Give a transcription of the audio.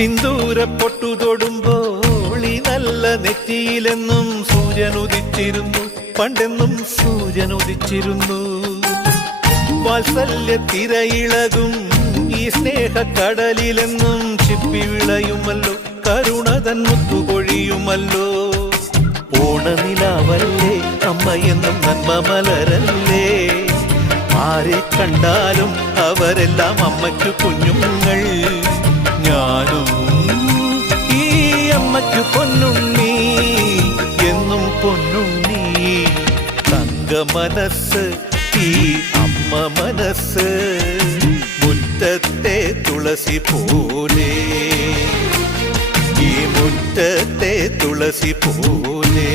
സിന്ദൂര പൊട്ടു തൊടുമ്പോൾ ഈ നല്ല നെറ്റിയിലെന്നും സൂര്യൻ ഉദിച്ചിരുന്നു, പണ്ടെന്നും സൂര്യൻ ഉദിച്ചിരുന്നു. വാത്സല്യ തിരയിളകും ഈ സ്നേഹക്കടലിലെന്നും ചിപ്പി വിളയുമല്ലോ, കരുണതൻ മുത്തുപൊഴിയുമല്ലോ. ഓണനിലാവല്ലേ അമ്മയെന്നും നന്മ മലരല്ലേ, ആരെ കണ്ടാലും അവരെല്ലാം അമ്മയ്ക്കു കുഞ്ഞുങ്ങൾ. ഞാനും ഈ അമ്മയ്ക്കു പൊന്നുണ്ണി, എന്നും പൊന്നുണ്ണി. തങ്ക മനസ്സ് ഈ അമ്മ മനസ്സ്, മുറ്റത്തെ തുളസി പോലെ, ഈ മുറ്റത്തെ തുളസി പോലെ.